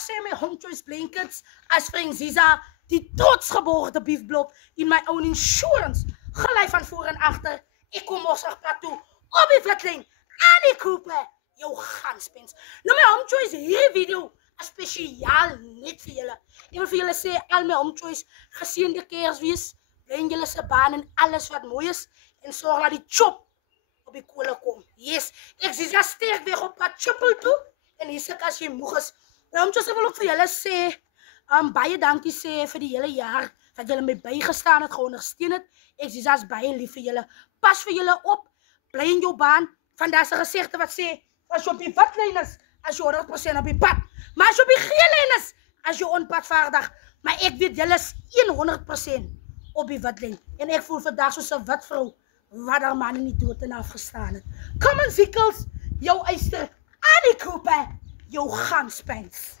sê my Home Choice blankets as vriend Ziza, die trotsgeboorte biefblok in my own insurance. Gelei van voor en achter. Ik kom Mosselpad toe, op die Witline, aan die Cooper, jou ganspens. Nou my Home Choice hierdie video, is spesiaal net vir julle. Ek wil vir julle sê, al my Home Choice geseënde Kersfees, bly julle se baan en alles wat mooi is, en sorg dat die chop op die kolle kom. Yes, ek sê ja sterk weg op pad chippel toe, en hier sit as jy moeg is. Nou, Home Choice wil ook vir julle sê, baie dankie sê vir die hele jaar, dat julle my bygestaan het, geondersteun het. Ek sê as baie lief vir julle. Pas vir julle op, bly in jou baan. Vandaar is 'n gesegde wat sê, as jy op die watlyn is, as jy 100% op die pad. Maar as jy op die geel lyn is, as jy onpadvaardig. Maar ek weet julle is 100% op die watlyn. En ek voel vandag soos 'n wit vrou, wat haar man in die dood en afgestaan het. Kom in Ziekels, jou eister, aan die Cooper, jou ganspens.